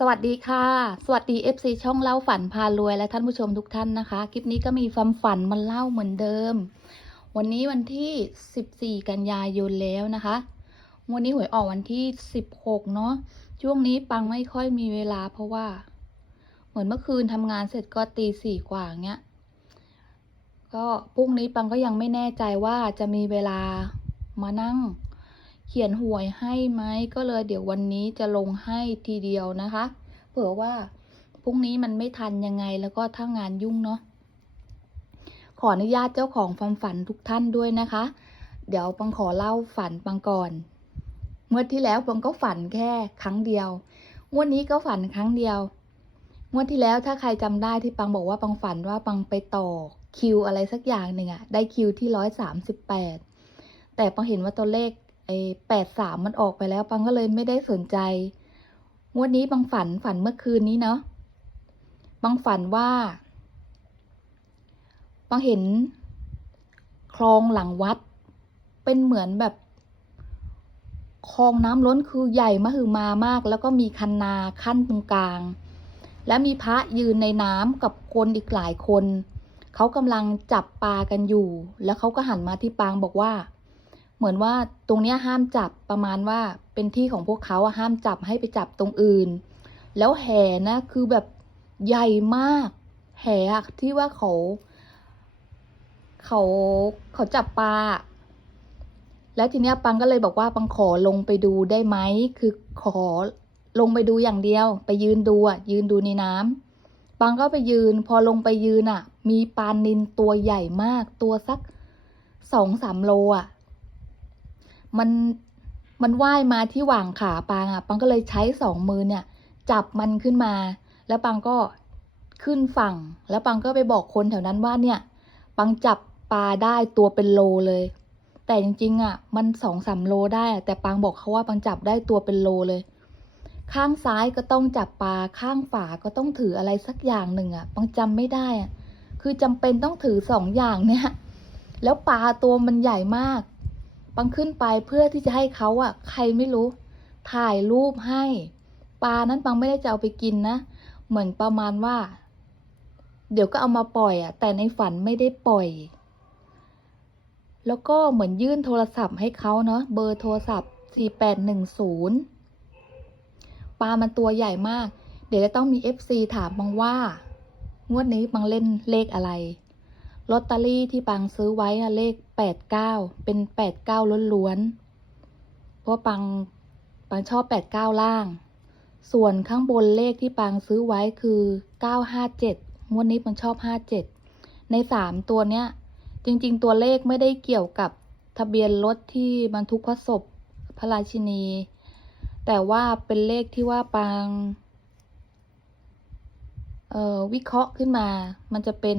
สวัสดีค่ะ สวัสดี FC ช่องเล่าฝันพารวยและท่านผู้ชมทุกท่านนะคะ คลิปนี้ก็มีความฝันมาเล่าเหมือนเดิม วันนี้วันที่ 14 กันยายนแล้วนะคะ วันนี้หวยออกวันที่ 16 เนาะ ช่วงนี้ปังไม่ค่อยมีเวลาเพราะว่า เหมือนเมื่อคืนทำงานเสร็จก็ตีสี่กว่าเงี้ย ก็พรุ่งนี้ปังก็ยังไม่แน่ใจว่าจะมีเวลามานั่ง ขียนหวยให้ไหมก็เลยเดี๋ยววันนี้จะลงให้ทีเดียวนะคะ เผื่อว่าพรุ่งนี้มันไม่ทันยังไงแล้วก็ถ้างานยุ่งเนาะขออนุญาตเจ้าของความฝันทุกท่านด้วยนะคะ เดี๋ยวปังขอเล่าฝันปังก่อน เมื่อที่แล้วปังก็ฝันแค่ครั้งเดียวงวดนี้ก็ฝันครั้งเดียวงวดที่แล้วถ้าใครจำได้ที่ปังบอกว่าปังฝันว่าปังไปต่อคิวอะไรสักอย่างหนึ่งอะได้คิวที่ร้อยสามสิบแปดแต่ปังเห็นว่าตัวเลข ไอ้แปดสามมันออกไปแล้วปังก็เลยไม่ได้สนใจ งวดนี้ปังฝันฝันเมื่อคืนนี้เนาะปังฝันว่าปังเห็น คลองหลังวัด เป็นเหมือนแบบ คลองน้ำล้นคือใหญ่มหึมามาก แล้วก็มีคันนาขั้นตรงกลาง และมีพระยืนในน้ำกับคนอีกหลายคน เขากำลังจับปลากันอยู่ แล้วเขาก็หันมาที่ปางบอกว่า เหมือนว่าตรงเนี้ยห้ามจับประมาณว่าเป็นที่ของพวกเขาอะห้ามจับให้ไปจับตรงอื่น แล้วแห่นะคือแบบใหญ่มาก แห่ที่ว่าเขา เขาเขาจับปลาแล้วทีเนี้ยปังก็เลยบอกว่าปังขอลงไปดูได้ไหมคือขอลงไปดูอย่างเดียว ไปยืนดูอะยืนดูในน้ำปังก็ไปยืน พอลงไปยืนอะมีปลานินตัวใหญ่มากตัวสักสองสามโลอะ มันมันว่ายมาที่หว่างขาปังอะปังก็เลยใช้สองมือเนี่ย จับมันขึ้นมา แล้วปังก็ขึ้นฝั่ง แล้วปังก็ไปบอกคนแถวนั้นว่าเนี่ย ปังจับปลาได้ตัวเป็นโลเลย แต่จริงๆอะ มันสองสามโลได้ แต่ปังบอกเขาว่าปังจับได้ตัวเป็นโลเลย ข้างซ้ายก็ต้องจับปลา ข้างฝาก็ต้องถืออะไรสักอย่างหนึ่งอะ ปังจำไม่ได้อะ คือจำเป็นต้องถือสองอย่างเนี่ย แล้วปลาตัวมันใหญ่มาก ปังขึ้นไปเพื่อที่จะให้เขาอะใครไม่รู้ ถ่ายรูปให้ ปลานั้นปังไม่ได้จะเอาไปกินนะ เหมือนประมาณว่า เดี๋ยวก็เอามาปล่อยอะแต่ในฝันไม่ได้ปล่อย แล้วก็เหมือนยื่นโทรศัพท์ให้เขาเนาะเบอร์โทรศัพท์ 4810 ปลามันตัวใหญ่มาก เดี๋ยวจะต้องมี FC ถามบังว่า งวดนี้บังเล่นเลขอะไร ลอตเตอรี่ที่ปังซื้อไว้อะเลข89เก้าเป็น89ล้วนๆ เพราะปังปังชอบ89ล่าง ส่วนข้างบนเลขที่ปังซื้อไว้คือ957งวดนี้ปังชอบ57ใน3ตัวเนี้ย จริง ๆ ตัวเลขไม่ได้เกี่ยวกับทะเบียนรถที่บรรทุกพระศพพระราชินี แต่ว่าเป็นเลขที่ว่าปังออวิเคราะห์ขึ้นมา มันจะเป็น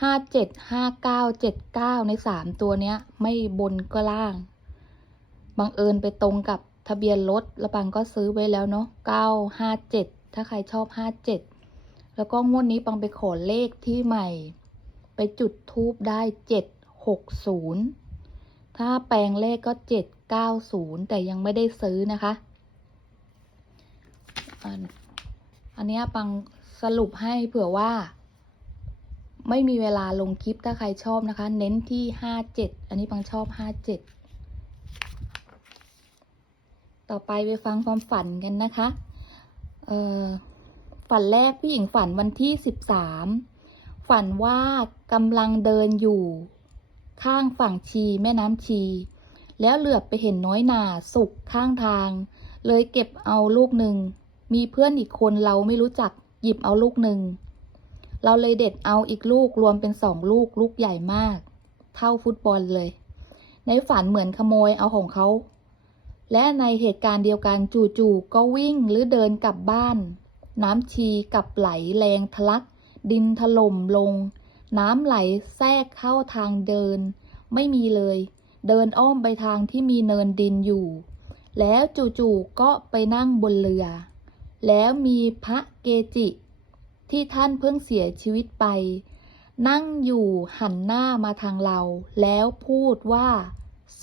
ห้าเจ็ดห้าเก้าเจ็ดเก้าในสามตัวเนี้ย ไม่บนก็ล่าง บังเอิญไปตรงกับทะเบียนรถแล้วปังก็ซื้อไว้แล้วเนาะเก้าห้าเจ็ดถ้าใครชอบห้าเจ็ดแล้วก็งวดนี้ปังไปขอเลขที่ใหม่ ไปจุดทูบได้เจ็ดหกศูนย์ถ้าแปลงเลขก็เจ็ดเก้าศูนย์แต่ยังไม่ได้ซื้อนะคะ อันนี้ปังสรุปให้เผื่อว่า ไม่มีเวลาลงคลิปถ้าใครชอบนะคะ เน้นที่ห้าเจ็ดอันนี้ปังชอบห้าเจ็ดต่อไปไปฟังความฝันกันนะคะเออฝันแรกผู้หญิงฝันวันที่สิบสามฝันว่ากำลังเดินอยู่ ข้างฝั่งชีแม่น้ำชี แล้วเหลือบไปเห็นน้อยหนาสุกข้างทาง เลยเก็บเอาลูกหนึ่ง มีเพื่อนอีกคนเราไม่รู้จักหยิบเอาลูกหนึ่ง เราเลยเด็ดเอาอีกลูกรวมเป็นสองลูกลูกใหญ่มาก เท่าฟุตบอลเลย ในฝันเหมือนขโมยเอาของเขา และในเหตุการณ์เดียวกันจู่ๆก็วิ่งหรือเดินกลับบ้าน น้ำชีกับไหลแรงทะลัก ดินถล่มลง น้ำไหลแทรกเข้าทางเดิน ไม่มีเลย เดินอ้อมไปทางที่มีเนินดินอยู่ แล้วจู่ๆก็ไปนั่งบนเรือ แล้วมีพระเกจิ ที่ท่านเพิ่งเสียชีวิตไป นั่งอยู่หันหน้ามาทางเรา แล้วพูดว่า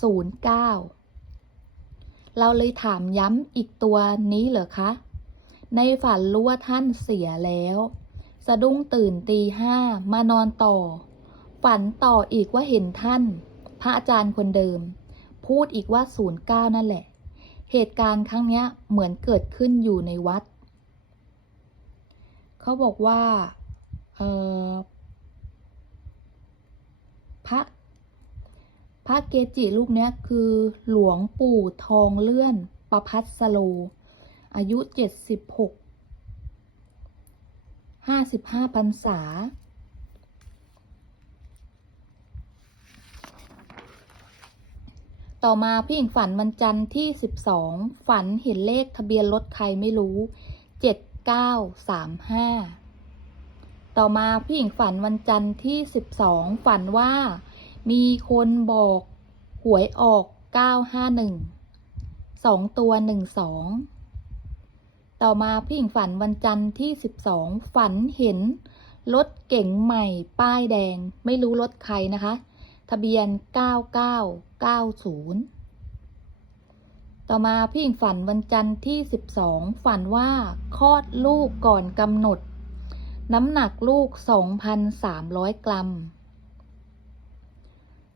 09 เราเลยถามย้ำอีกตัวนี้เหรอคะ ในฝันรู้ว่าท่านเสียแล้ว สะดุ้งตื่นตีห้ามานอนต่อ ฝันต่ออีกว่าเห็นท่าน พระอาจารย์คนเดิม พูดอีกว่าศูนย์เก้านั่นแหละ เหตุการณ์ครั้งนี้เหมือนเกิดขึ้นอยู่ในวัด เขาบอกว่าพระพระเกจิรูปนี้คือหลวงปู่ทองเลื่อนประพัสสโล อายุเจ็ดสิบหกห้าสิบห้าพรรษา ต่อมาพี่หญิงฝันวันจันทร์ที่สิบสองฝันเห็นเลขทะเบียนรถใครไม่รู้เจ็ดเก้าสามห้าต่อมาพี่หญิงฝันวันจันทร์ที่สิบสองฝันว่า มีคนบอกหวยออกเก้าห้าหนึ่งสองตัวหนึ่งสองต่อมาพี่หญิงฝันวันจันทร์ที่สิบสองฝันเห็นรถเก๋งใหม่ป้ายแดงไม่รู้รถใครนะคะ ทะเบียน 9990 ต่อมาพี่หญิงฝันวันจันทร์ที่ 12 ฝันว่าคลอดลูกก่อนกำหนด น้ำหนักลูก 2,300 กรัม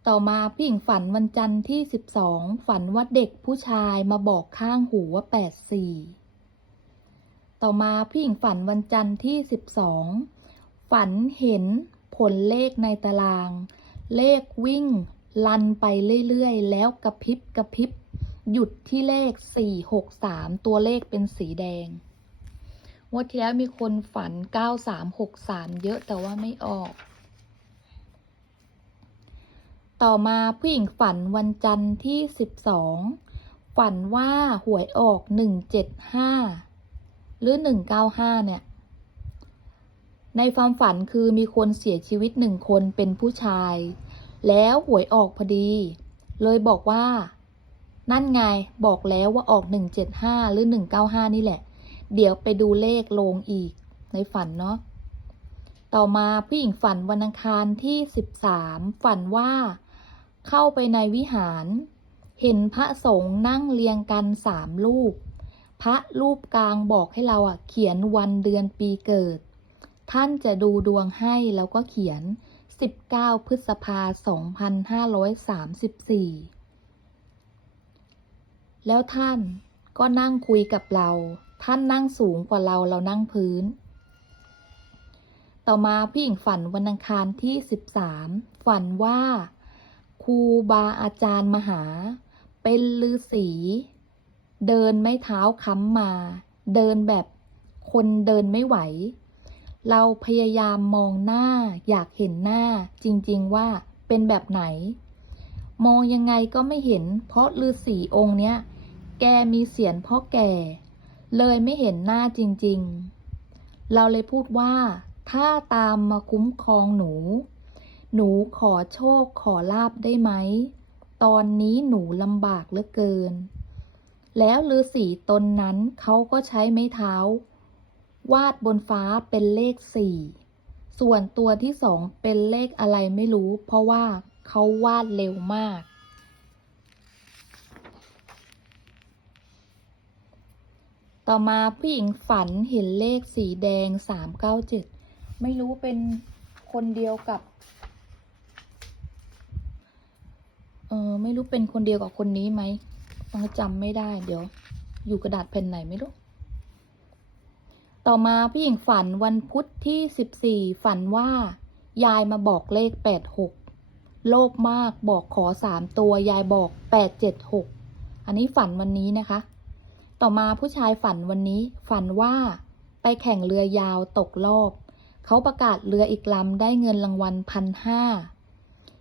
ต่อมาพี่หญิงฝันวันจันทร์ที่ 12 ฝันว่าเด็กผู้ชายมาบอกข้างหูว่า 84 ต่อมาพี่หญิงฝันวันจันทร์ที่ 12 ฝันเห็นผลเลขในตาราง เลขวิ่ง ลันไปเรื่อยๆ แล้วกระพริบกระพริบ หยุดที่เลข 463 ตัวเลขเป็นสีแดงงวันที่แล้วมีคนฝัน 9363 เยอะแต่ว่าไม่ออก ต่อมาผู้หญิงฝันวันจันทร์ที่ 12 ฝันว่าหวยออก 175 หรือ 195 เนี่ย ในความฝันคือมีคนเสียชีวิตหนึ่งคนเป็นผู้ชาย แล้วหวยออกพอดี เลยบอกว่า นั่นไงบอกแล้วว่าออก 175 หรือ 195 นี่แหละ เดี๋ยวไปดูเลขลงอีกในฝันเนาะ ต่อมาผู้หญิงฝันวันอังคารที่ 13 ฝันว่าเข้าไปในวิหาร เห็นพระสงฆ์นั่งเรียงกันสามรูป พระรูปกลางบอกให้เราอะเขียนวันเดือนปีเกิด ท่านจะดูดวงให้แล้วก็เขียน 19 พฤษภา2534 แล้วท่านก็นั่งคุยกับเรา ท่านนั่งสูงกว่าเราเรานั่งพื้น ต่อมาพี่หญิงฝันวันอังคารที่ 13 ฝันว่าครูบาอาจารย์มหา เป็นฤาษีเดินไม่เท้าค้ำมา เดินแบบคนเดินไม่ไหว เราพยายามมองหน้าอยากเห็นหน้าจริงๆว่าเป็นแบบไหน มองยังไงก็ไม่เห็น เพราะฤาษีองค์เนี้ย แกมีเสียนพ่อแก่ เลยไม่เห็นหน้าจริงๆ เราเลยพูดว่า ถ้าตามมาคุ้มครองหนู หนูขอโชคขอลาบได้ไหม ตอนนี้หนูลำบากเหลือเกิน แล้วฤาษีตนนั้นเขาก็ใช้ไม้เท้า วาดบนฟ้าเป็นเลขสี่ส่วนตัวที่สองเป็นเลขอะไรไม่รู้ เพราะว่าเขาวาดเร็วมาก ต่อมาผู้หญิงฝันเห็นเลขสีแดงสามเก้าเจ็ดไม่รู้เป็นคนเดียวกับ เออไม่รู้เป็นคนเดียวกับคนนี้ไหมต้องจำไม่ได้ เดี๋ยว อยู่กระดาษแผ่นไหนไม่รู้ ต่อมาพี่หญิงฝันวันพุธที่14ฝันว่า ยายมาบอกเลข86โลภมากบอกขอสามตัวยายบอก876อันนี้ฝันวันนี้นะคะ ต่อมาผู้ชายฝันวันนี้ ฝันว่า ไปแข่งเรือยาวตกรอบ เขาประกาศเรืออีกลำได้เงินรางวัลพันห้า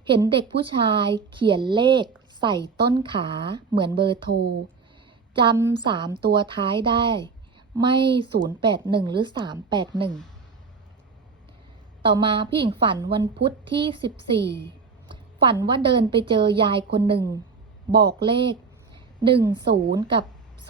เห็นเด็กผู้ชายเขียนเลข ใส่ต้นขาเหมือนเบอร์โทรจำสามตัวท้ายได้ ไม่081หนึ่งหรือ381ต่อมาพี่หญิงฝันวันพุธที่14ฝันว่าเดินไปเจอยายคนหนึ่ง บอกเลข10กับ 20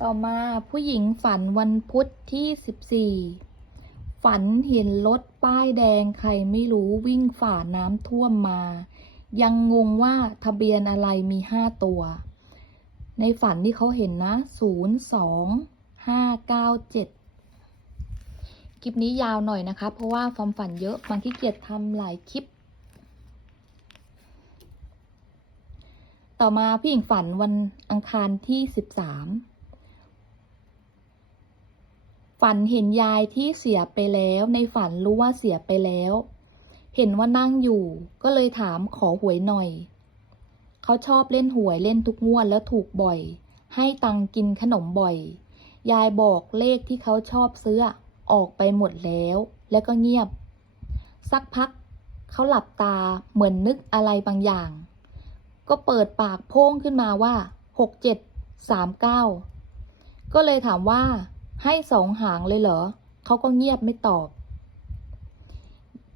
ต่อมาผู้หญิงฝันวันพุธที่14ฝันเห็นรถป้ายแดงใครไม่รู้วิ่งฝ่าน้ำท่วมมา ยังงงว่าทะเบียนอะไรมีห้าตัว ในฝันที่เขาเห็นนะศูนย์สองห้าเก้าเจ็ดคลิปนี้ยาวหน่อยนะคะ เพราะว่าความฝันเยอะบางขี้เกียจทำหลายคลิป ต่อมาพี่หญิงฝันวันอังคารที่สิบสามฝันเห็นยายที่เสียไปแล้วในฝันรู้ว่าเสียไปแล้ว เห็นว่านั่งอยู่ ก็เลยถามขอหวยหน่อย เขาชอบเล่นหวยเล่นทุกงวดแล้วถูกบ่อย ให้ตังกินขนมบ่อย ยายบอกเลขที่เขาชอบซื้อออกไปหมดแล้ว แล้วก็เงียบ สักพัก เขาหลับตาเหมือนนึกอะไรบางอย่าง ก็เปิดปากโพ่งขึ้นมาว่าหกเจ็ดสามเก้าก็เลยถามว่าให้สองหางเลยเหรอ เขาก็เงียบไม่ตอบ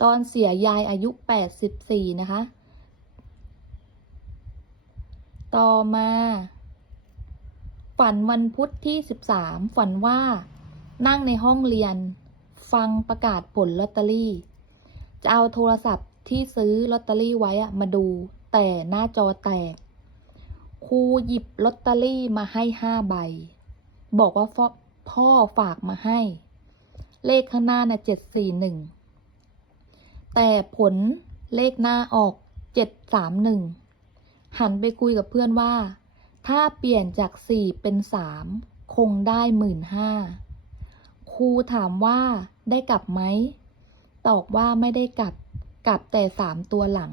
ตอนเสียยายอายุแปดสิบสี่นะคะ ต่อมา ฝันวันพุธที่13ฝันว่านั่งในห้องเรียน ฟังประกาศผลลอตเตอรี่ จะเอาโทรศัพท์ที่ซื้อลอตเตอรี่ไว้อะมาดู แต่หน้าจอแตก ครูหยิบลอตเตอรี่มาให้ห้าใบ บอกว่าพ่อพอฝากมาให้ เลขข้างหน้าน่ะเจ็ดสี่หนึ่ง แต่ผลเลขหน้าออกเจ็ดสามหนึ่ง หันไปคุยกับเพื่อนว่า ถ้าเปลี่ยนจากสี่เป็นสามคงได้หมื่นห้าครูถามว่าได้กลับไหม ตอบว่าไม่ได้กลับ กลับแต่สามตัวหลัง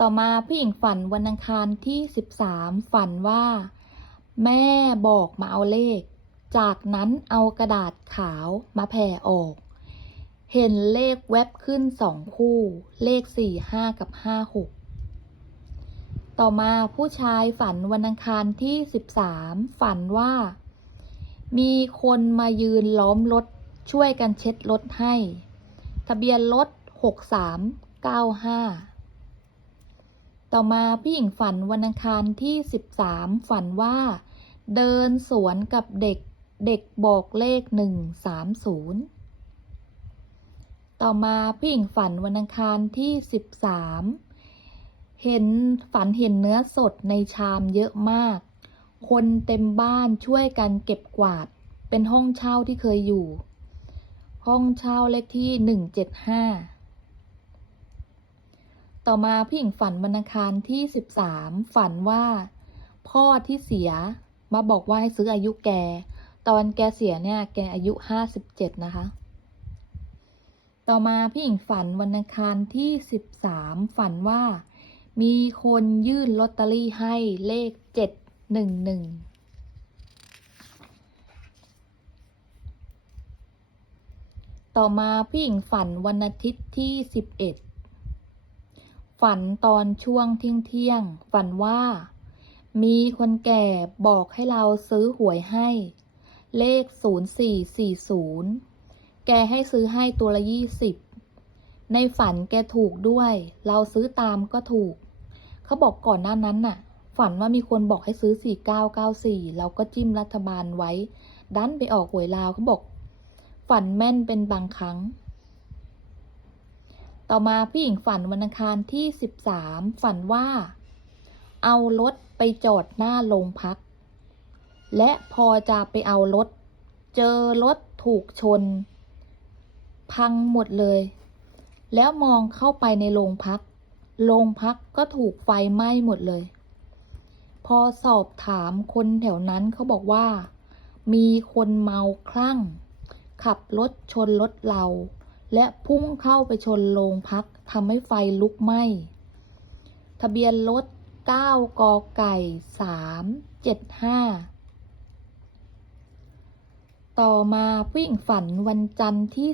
ต่อมาพี่หญิงฝันวันอังคารที่ 13 ฝันว่า แม่บอกมาเอาเลข จากนั้นเอากระดาษขาวมาแผ่ออก เห็นเลขแวบขึ้นสองคู่ เลขสี่ห้ากับห้าหกต่อมาผู้ชายฝันวันอังคารที่ 13 ฝันว่า มีคนมายืนล้อมรถช่วยกันเช็ดรถให้ ทะเบียนรถ 6395 ต่อมาพี่หญิงฝันวันอังคารที่ 13 ฝันว่า เดินสวนกับเด็กเด็กบอกเลข 130 ต่อมาพี่หญิงฝันวันอังคารที่ 13 เห็นฝันเห็นเนื้อสดในชามเยอะมาก คนเต็มบ้านช่วยกันเก็บกวาด เป็นห้องเช่าที่เคยอยู่ ห้องเช่าเลขที่ 175 ต่อมาพี่หญิงฝันวันอังคารที่13ฝันว่า พ่อที่เสียมาบอกว่าให้ซื้ออายุแก ตอนแกเสียเนี่ย แกอายุ57นะคะ ต่อมาพี่หญิงฝันวันอังคารที่13ฝันว่า มีคนยื่นลอตเตอรี่ให้เลข711ต่อมาพี่หญิงฝันวันอาทิตย์ที่11 ฝันตอนช่วงเที่ยงเที่ยง ฝันว่า มีคนแก่บอกให้เราซื้อหวยให้ เลข 0440 แกให้ซื้อให้ตัวละยี่สิบในฝันแกถูกด้วย เราซื้อตามก็ถูก เขาบอกก่อนหน้านั้นน่ะ ฝันว่ามีคนบอกให้ซื้อ 4994 เราก็จิ้มรัฐบาลไว้ ดันไปออกหวยลาวเขาบอก ฝันแม่นเป็นบางครั้ง ต่อมาพี่หญิงฝันวันอังคารที่ 13 ฝันว่า เอารถไปจอดหน้าโรงพัก และพอจะไปเอารถ เจอรถถูกชน พังหมดเลย แล้วมองเข้าไปในโรงพัก โรงพักก็ถูกไฟไหม้หมดเลย พอสอบถามคนแถวนั้นเขาบอกว่า มีคนเมาคลั่ง ขับรถชนรถเรา และพุ่งเข้าไปชนโรงพักทำให้ไฟลุกไหม้ ทะเบียนรถ 9 กไก่ 375 ต่อมาผู้หญิงฝันวันจันทร์ที่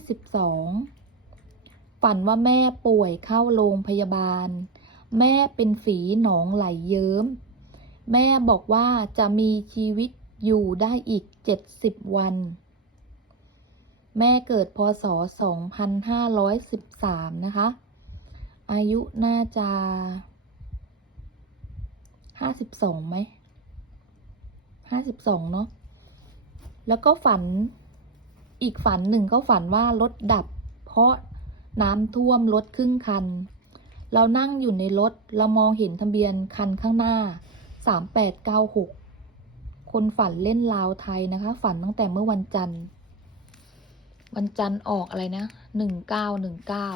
12 ฝันว่าแม่ป่วยเข้าโรงพยาบาล แม่เป็นฝีหนองไหลเยิ้ม แม่บอกว่าจะมีชีวิตอยู่ได้อีก 70 วัน แม่เกิดพศ 2513 นะคะ อายุน่าจะ 52ไหม 52 เนาะ แล้วก็ฝัน อีกฝันหนึ่งก็ฝันว่ารถดับ เพราะน้ำท่วมรถครึ่งคัน เรานั่งอยู่ในรถ เรามองเห็นทะเบียนคันข้างหน้าสามแปดเก้าหกคนฝันเล่นลาวไทยนะคะ ฝันตั้งแต่เมื่อวันจันทร์ วันจันทร์ออกอะไรนะหนึ่งเก้าหนึ่งเก้า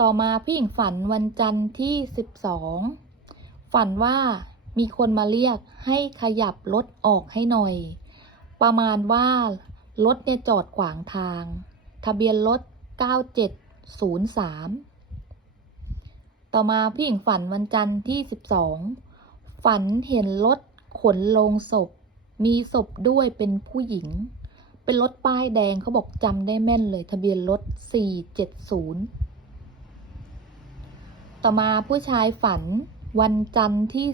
ต่อมาพี่หญิงฝันวันจันทร์ที่สิบสองฝันว่ามีคนมาเรียกให้ขยับรถออกให้หน่อย ประมาณว่ารถเนี่ยจอดขวางทาง ทะเบียนรถ 9703 ต่อมาพี่หญิงฝันวันจันทร์ที่ 12 ฝันเห็นรถขนลงศพ มีศพด้วยเป็นผู้หญิง เป็นรถป้ายแดงเขาบอกจำได้แม่นเลย ทะเบียนรถ 470 ต่อมาผู้ชายฝันวันจันทร์ที่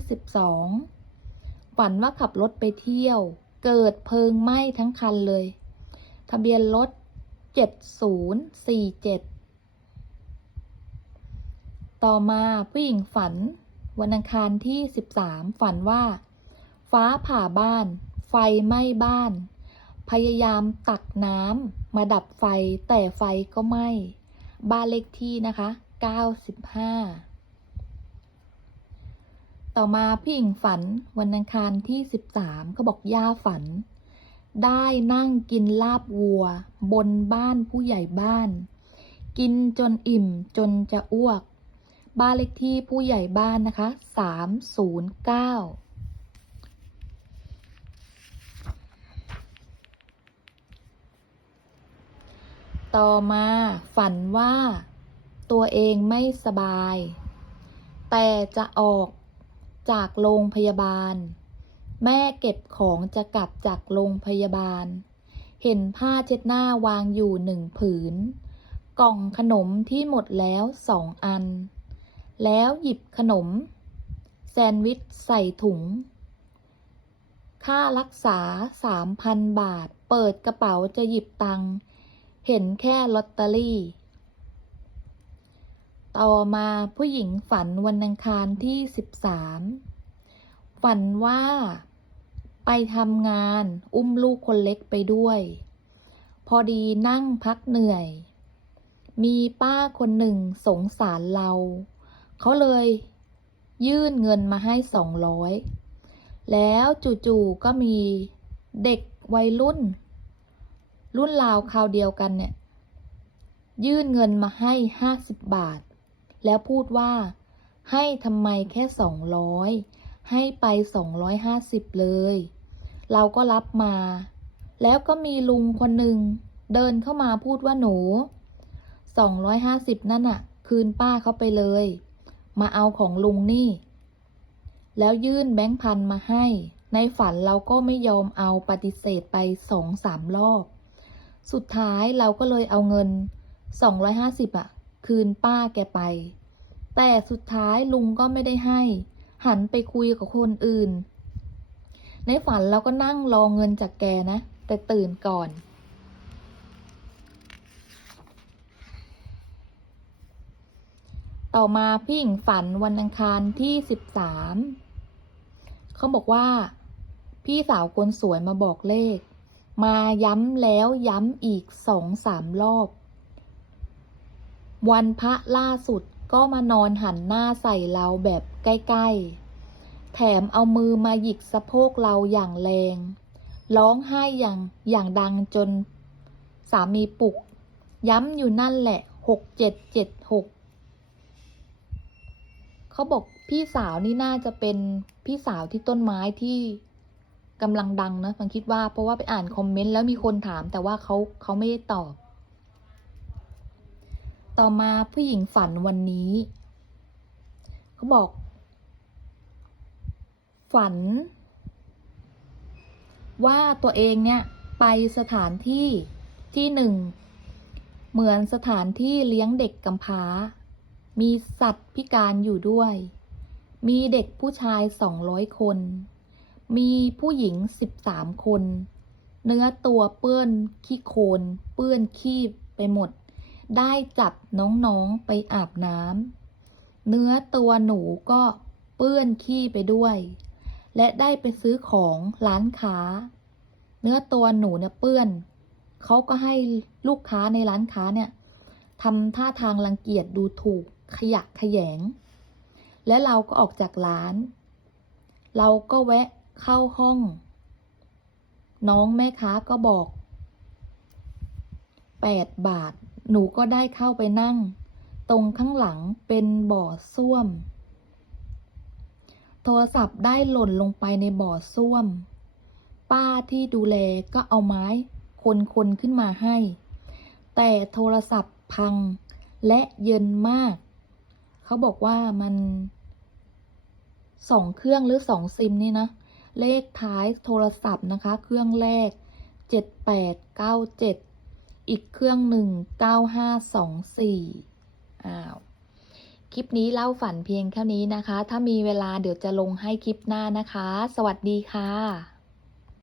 12 ฝันว่าขับรถไปเที่ยว เกิดเพลิงไหม้ทั้งคันเลย ทะเบียนรถ 7047 ต่อมาผู้หญิงฝันวันอังคารที่ 13 ฝันว่า ฟ้าผ่าบ้าน ไฟไหม้บ้าน พยายามตักน้ำมาดับไฟแต่ไฟก็ไหม้บ้านเลขที่นะคะ 95 ต่อมาพี่หญิงฝันวันอังคารที่ 13เขาบอกย่าฝัน ได้นั่งกินลาบวัว บนบ้านผู้ใหญ่บ้าน กินจนอิ่มจนจะอ้วก บ้านเลขที่ผู้ใหญ่บ้านนะคะ 309 ต่อมาฝันว่า ตัวเองไม่สบาย แต่จะออกจากโรงพยาบาล แม่เก็บของจะกลับจากโรงพยาบาล เห็นผ้าเช็ดหน้าวางอยู่หนึ่งผืน กล่องขนมที่หมดแล้วสองอัน แล้วหยิบขนม แซนด์วิชใส่ถุง ค่ารักษาสามพันบาท เปิดกระเป๋าจะหยิบตังค์ เห็นแค่ลอตเตอรี่ ต่อมาผู้หญิงฝันวันอังคารที่ 13 ฝันว่า ไปทำงานอุ้มลูกคนเล็กไปด้วย พอดีนั่งพักเหนื่อย มีป้าคนหนึ่งสงสารเรา เขาเลยยื่นเงินมาให้สองร้อยแล้วจู่ๆก็มีเด็กวัยรุ่น รุ่นราวคราวเดียวกันเนี่ย ยื่นเงินมาให้ห้าสิบบาท แล้วพูดว่า ให้ทำไมแค่สองร้อยให้ไปสองร้อยห้าสิบเลย เราก็รับมา แล้วก็มีลุงคนหนึ่งเดินเข้ามาพูดว่าหนูสองร้อยห้าสิบนั่นอะคืนป้าเขาไปเลย มาเอาของลุงนี่ แล้วยื่นแบงค์พันมาให้ ในฝันเราก็ไม่ยอมเอาปฏิเสธไปสองสามรอบ สุดท้ายเราก็เลยเอาเงิน 250อะคืนป้าแกไป แต่สุดท้ายลุงก็ไม่ได้ให้ หันไปคุยกับคนอื่น ในฝันเราก็นั่งรอเงินจากแกนะ แต่ตื่นก่อนต่อมาพี่หญิงฝันวันอังคารที่13เขาบอกว่า พี่สาวคนสวยมาบอกเลข มาย้ำแล้วย้ำอีกสองสามรอบ วันพระล่าสุดก็มานอนหันหน้าใส่เราแบบใกล้ ๆ แถมเอามือมาหยิกสะโพกเราอย่างแรง ร้องไห้อย่างอย่างดังจน สามีปลุก ย้ำอยู่นั่นแหละหกเจ็ดเจ็ดหกเขาบอกพี่สาวนี่น่าจะเป็นพี่สาวที่ต้นไม้ที่ กำลังดังนะฟังคิดว่าเพราะว่าไปอ่านคอมเมนต์แล้วมีคนถาม แต่ว่าเขาเขาไม่ได้ตอบ ต่อมาผู้หญิงฝันวันนี้เขาบอก ฝัน ว่าตัวเองเนี่ยไปสถานที่ที่หนึ่งเหมือนสถานที่เลี้ยงเด็กกำพร้า มีสัตว์พิการอยู่ด้วย มีเด็กผู้ชายสองร้อยคน มีผู้หญิงสิบสามคน เนื้อตัวเปื้อนขี้โคลนเปื้อนขี้ไปหมด ได้จับน้องๆไปอาบน้ำเนื้อตัวหนูก็เปื้อนขี้ไปด้วย และได้ไปซื้อของร้านค้า เนื้อตัวหนูเนี่ยเปื้อนเขาก็ให้ลูกค้าในร้านค้าเนี่ยทำท่าทางรังเกียจดูถูกขยะขยง และเราก็ออกจากร้าน เราก็แวะ เข้าห้อง น้องแม่ค้าก็บอก8บาท หนูก็ได้เข้าไปนั่ง ตรงข้างหลังเป็นบ่อส้วม โทรศัพท์ได้หล่นลงไปในบ่อส้วม ป้าที่ดูแลก็เอาไม้ คนคนขึ้นมาให้ แต่โทรศัพท์พังและเย็นมาก เขาบอกว่ามันสองเครื่องหรือสองซิมนี่นะ เลขท้ายโทรศัพท์นะคะ เครื่องแรก 7897 อีกเครื่องหนึ่ง 9524 อ้าว คลิปนี้เล่าฝันเพียงแค่นี้นะคะ ถ้ามีเวลาเดี๋ยวจะลงให้คลิปหน้านะคะ สวัสดีค่ะ